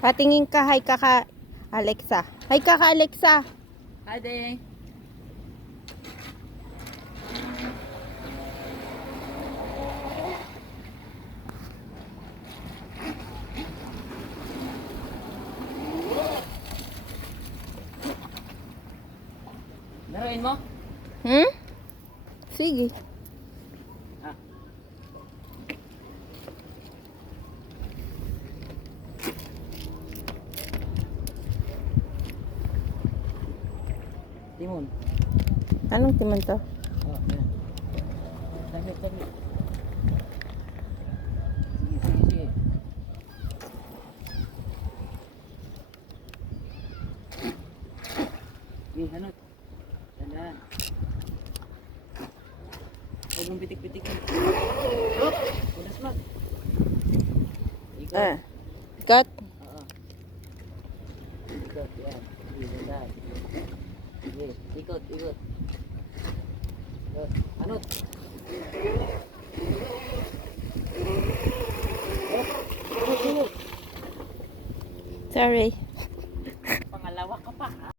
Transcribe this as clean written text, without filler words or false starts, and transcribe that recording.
Patingin ka, hi kaka Alexa. Hi kaka Alexa. Ade. Laruin mo? Sige. Ah. Timon. Anong timon to? Oh, yan. Saglit, saglit. Sige, sige, sige. Sige, hanot. Tandaan. Huwag mong pitik-pitikin. Udas mag. Ikot. Cut. Oo. Ikot, yan. Sige, tandaan. Sige, ikot, ikot. Ikot. Hanot. Hanot, hanot. Sorry.